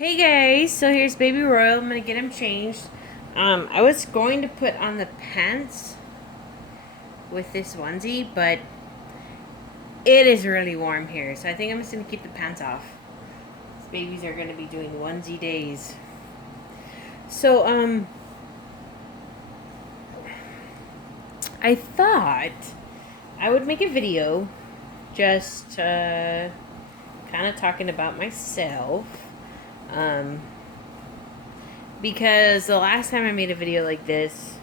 Hey guys, so here's Baby Royal. I'm gonna get him changed. I was going to put on the pants with this onesie, but it is really warm here, so I think I'm just gonna keep the pants off. These babies are gonna be doing onesie days. So, I thought I would make a video just kind of talking about myself. Um, because the last time I made a video like this,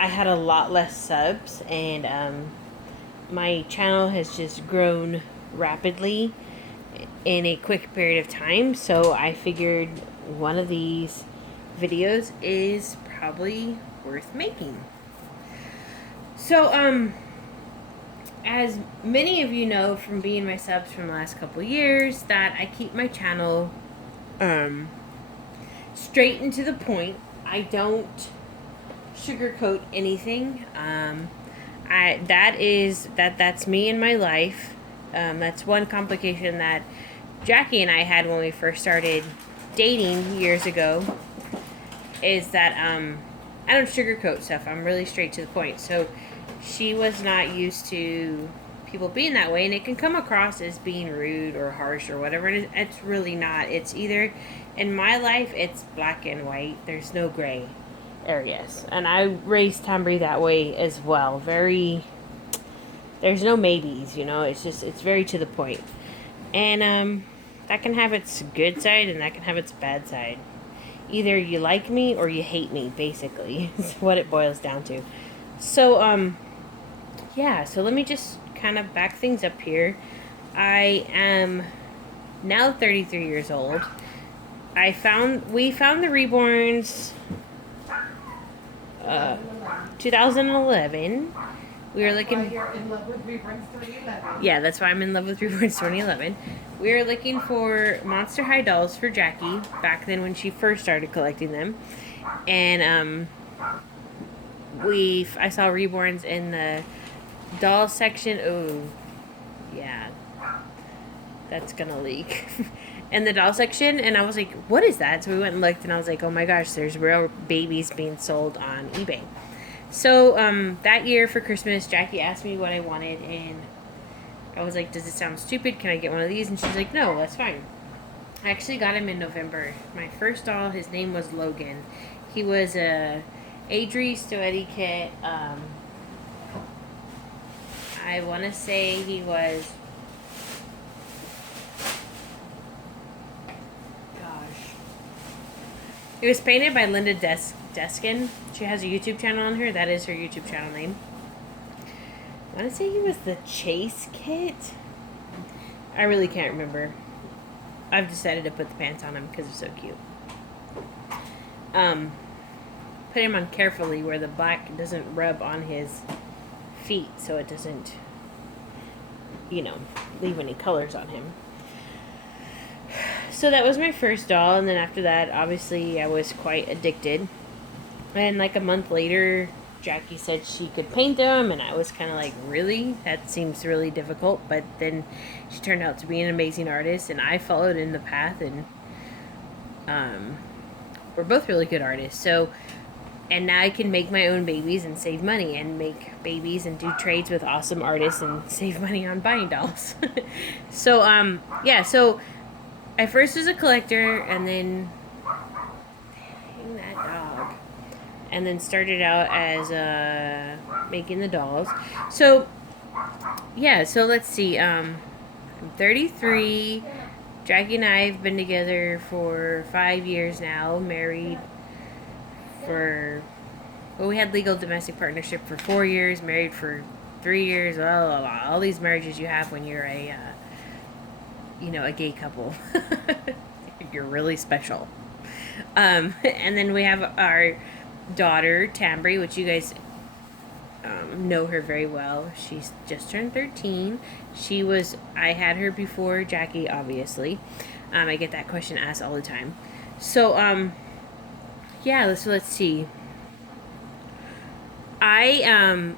I had a lot less subs, and my channel has just grown rapidly in a quick period of time. So I figured one of these videos is probably worth making. So, as many of you know from being my subs from the last couple years, that I keep my channel straight and to the point. I don't sugarcoat anything. That's me in my life. That's one complication that Jackie and I had when we first started dating years ago. Is that I don't sugarcoat stuff. I'm really straight to the point. So she was not used to people being that way, and it can come across as being rude or harsh or whatever. And it's really not. It's either, in my life, it's black and white. There's no gray areas, and I raised Tambry that way as well. There's no maybes, it's very to the point. And that can have its good side and that can have its bad side. Either you like me or you hate me, basically. Is what it boils down to. So yeah, so let me just kind of back things up here. I am now 33 years old. We found the Reborns 2011. We were looking. You're in love with Reborns 2011. Yeah, that's why I'm in love with Reborns 2011. We were looking for Monster High dolls for Jackie back then when she first started collecting them, and I saw Reborns in the doll section. Oh, yeah, that's gonna leak. In the doll section, and I was like, what is that? So we went and looked, and I was like, oh my gosh, there's real babies being sold on eBay. So that year for Christmas, Jackie asked me what I wanted, and I was like, does it sound stupid? Can I get one of these? And she's like, no, that's fine. I actually got him in November. My first doll, his name was Logan. He was a Adri Stoetti kit. I want to say he was, he was painted by Linda Deskin. She has a YouTube channel on her. That is her YouTube channel name. I want to say he was the Chase kit. I really can't remember. I've decided to put the pants on him because they're so cute. Put him on carefully where the black doesn't rub on his feet, so it doesn't, leave any colors on him. So that was my first doll, and then after that, obviously, I was quite addicted. And like a month later, Jackie said she could paint them, and I was kind of like, really? That seems really difficult. But then she turned out to be an amazing artist, and I followed in the path, and we're both really good artists. So, and now I can make my own babies and save money, and make babies and do trades with awesome artists and save money on buying dolls. So, yeah, so I first was a collector, and then that dog, and then started out as making the dolls. So yeah, so let's see. I'm 33. Jackie and I have been together for 5 years now. Married for, well, we had legal domestic partnership for 4 years. Married for 3 years. All these marriages you have when you're a gay couple. You're really special. And then we have our daughter, Tambry, which you guys know her very well. She's just turned 13. I had her before Jackie, obviously. I get that question asked all the time. So, yeah, so let's see. I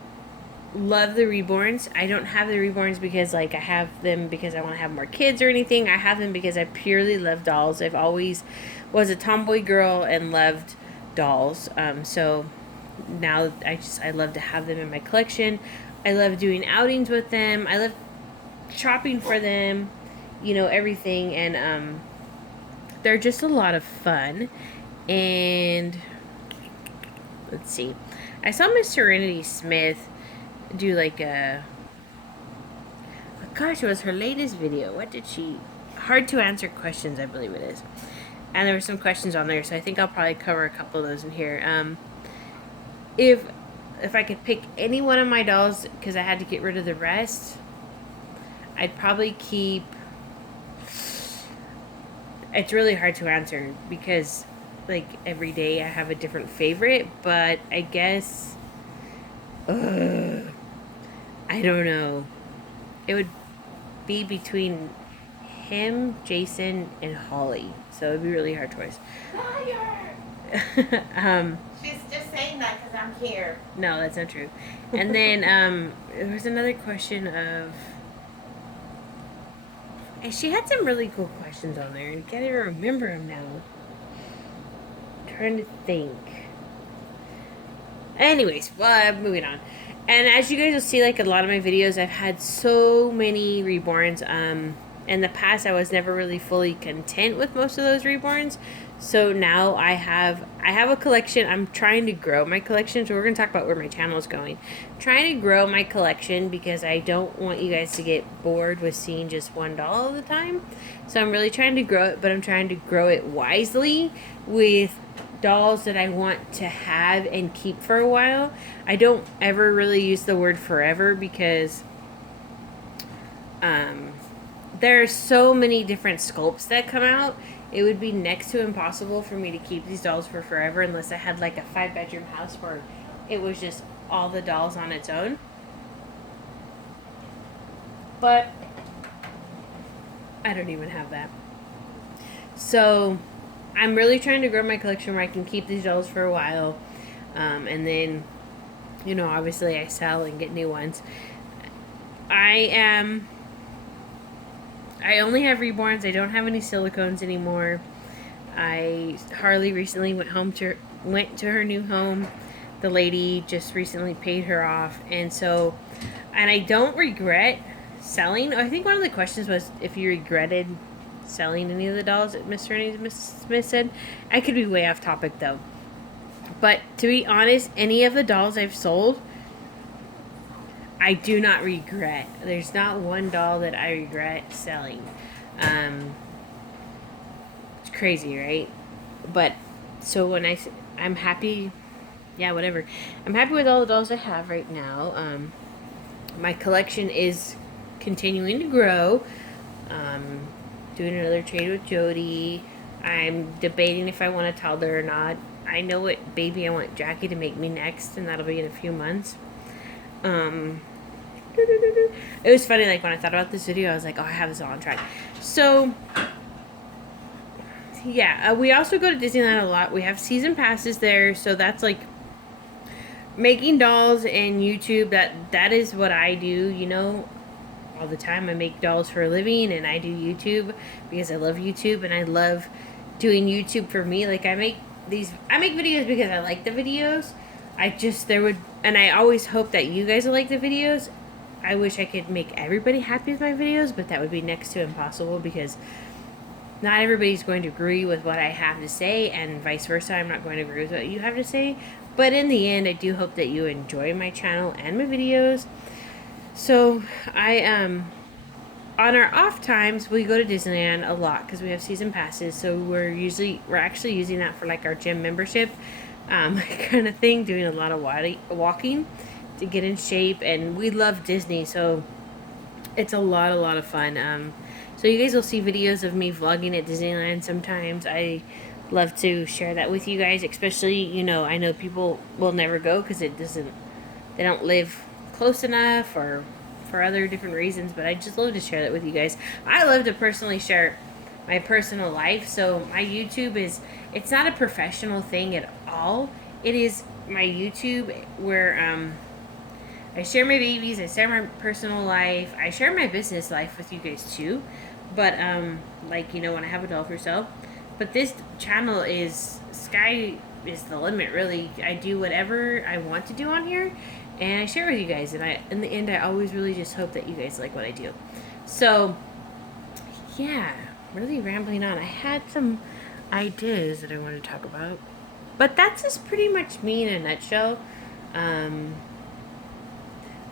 love the reborns. I don't have the reborns because like I have them because I want to have more kids or anything. I have them because I purely love dolls. I've always was a tomboy girl and loved dolls. So now I love to have them in my collection. I love doing outings with them. I love shopping for them, you know, everything, and they're just a lot of fun. And let's see, I saw Miss Serenity Smith do like a, oh gosh, it was her latest video. What did she, hard to answer questions, I believe it is, and there were some questions on there, so I think I'll probably cover a couple of those in here. If I could pick any one of my dolls because I had to get rid of the rest, I'd probably keep, it's really hard to answer because like every day I have a different favorite, but I guess I don't know. It would be between him, Jason, and Holly. So it'd be a really hard choice. She's just saying that because I'm here. No, that's not true. And then there was another question of, and she had some really cool questions on there, and I can't even remember them now. I'm trying to think. Anyways, moving on. And as you guys will see, like a lot of my videos, I've had so many reborns. In the past, I was never really fully content with most of those reborns. So now I have a collection. I'm trying to grow my collection. So we're going to talk about where my channel is going. I'm trying to grow my collection because I don't want you guys to get bored with seeing just one doll all the time. So I'm really trying to grow it, but I'm trying to grow it wisely with dolls that I want to have and keep for a while. I don't ever really use the word forever because there are so many different sculpts that come out. It would be next to impossible for me to keep these dolls for forever unless I had like a 5-bedroom house where it was just all the dolls on its own. But I don't even have that. So I'm really trying to grow my collection where I can keep these dolls for a while. And then, you know, obviously I sell and get new ones. I only have reborns. I don't have any silicones anymore. Harley recently went to her new home. The lady just recently paid her off, and I don't regret selling. I think one of the questions was if you regretted selling any of the dolls that Mr. Smith said. I could be way off topic though. But to be honest, any of the dolls I've sold, I do not regret. There's not one doll that I regret selling. It's crazy, right? But so when I'm happy, yeah, whatever. I'm happy with all the dolls I have right now. My collection is continuing to grow. Doing another trade with Jody. I'm debating if I want a toddler or not. I know what baby I want Jackie to make me next, and that'll be in a few months. It was funny, like when I thought about this video, I was like, oh, I have this all on track. So yeah, we also go to Disneyland a lot. We have season passes there, so that's like making dolls and YouTube. That is what I do, you know, all the time. I make dolls for a living, and I do YouTube because I love YouTube, and I love doing YouTube for me. Like I make videos because I like the videos. And I always hope that you guys will like the videos. I wish I could make everybody happy with my videos, but that would be next to impossible because not everybody's going to agree with what I have to say, and vice versa. I'm not going to agree with what you have to say. But in the end, I do hope that you enjoy my channel and my videos. So on our off times, we go to Disneyland a lot because we have season passes. So we're actually using that for like our gym membership kind of thing, doing a lot of walking to get in shape. And we love Disney, so it's a lot of fun. So you guys will see videos of me vlogging at Disneyland sometimes. I love to share that with you guys, especially, you know, I know people will never go because they don't live close enough or for other different reasons, but I just love to share that with you guys. I love to personally share my personal life, so my YouTube it's not a professional thing at all. It is my YouTube where I share my babies, I share my personal life, I share my business life with you guys too. But like, you know, when I have a doll for sale. But this channel is sky is the limit, really. I do whatever I want to do on here, and I share with you guys. And in the end, I always really just hope that you guys like what I do. So, yeah, really rambling on. I had some ideas that I wanted to talk about, but that's just pretty much me in a nutshell.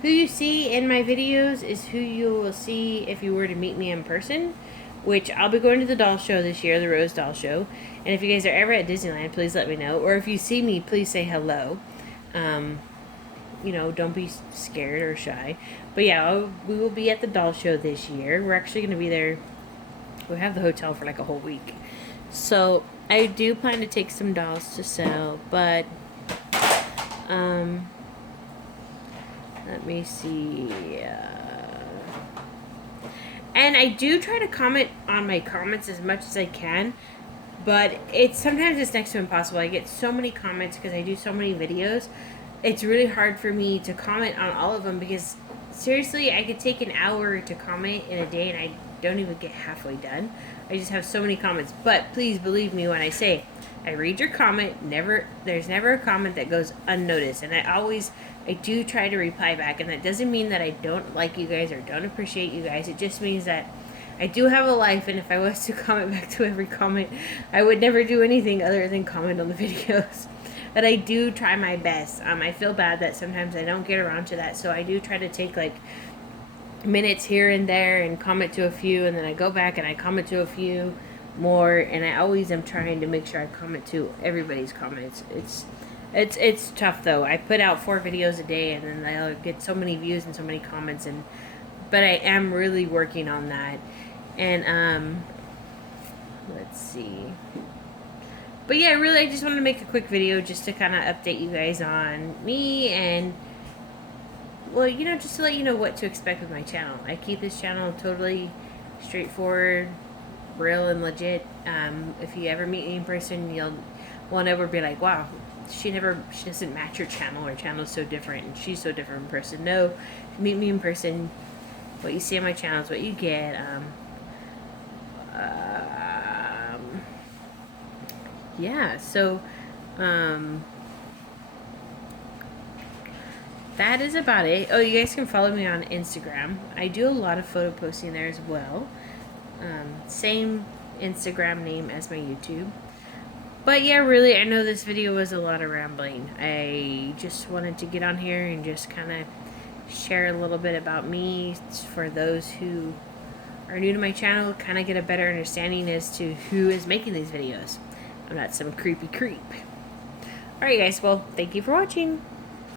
Who you see in my videos is who you will see if you were to meet me in person, which I'll be going to the doll show this year, the Rose Doll Show. And if you guys are ever at Disneyland, please let me know. Or if you see me, please say hello. You know, don't be scared or shy. But yeah, we will be at the doll show this year. We're actually going to be there. We have the hotel for like a whole week. So I do plan to take some dolls to sell, but let me see. And I do try to comment on my comments as much as I can, but sometimes it's next to impossible. I get so many comments because I do so many videos. It's really hard for me to comment on all of them because seriously, I could take an hour to comment in a day and I don't even get halfway done. I just have so many comments. But please believe me when I say I read your comment. There's never a comment that goes unnoticed, and I do try to reply back, and that doesn't mean that I don't like you guys or don't appreciate you guys. It just means that I do have a life, and if I was to comment back to every comment, I would never do anything other than comment on the videos. But I do try my best. I feel bad that sometimes I don't get around to that, so I do try to take like minutes here and there and comment to a few, and then I go back and I comment to a few more, and I always am trying to make sure I comment to everybody's comments. It's tough though. I put out 4 videos a day, and then I'll get so many views and so many comments, but I am really working on that. And let's see. But yeah, really, I just wanted to make a quick video just to kind of update you guys on me and, well, you know, just to let you know what to expect with my channel. I keep this channel totally straightforward, real, and legit. If you ever meet me in person, you'll never be like, wow, she doesn't match her channel. Her channel's so different, and she's so different in person. No, if you meet me in person, what you see on my channel is what you get. Yeah, so that is about it. Oh, you guys can follow me on Instagram. I do a lot of photo posting there as well. Same Instagram name as my YouTube. But yeah, really, I know this video was a lot of rambling. I just wanted to get on here and just kind of share a little bit about me for those who are new to my channel, kind of get a better understanding as to who is making these videos. I'm not some creepy creep. Alright guys, well, thank you for watching.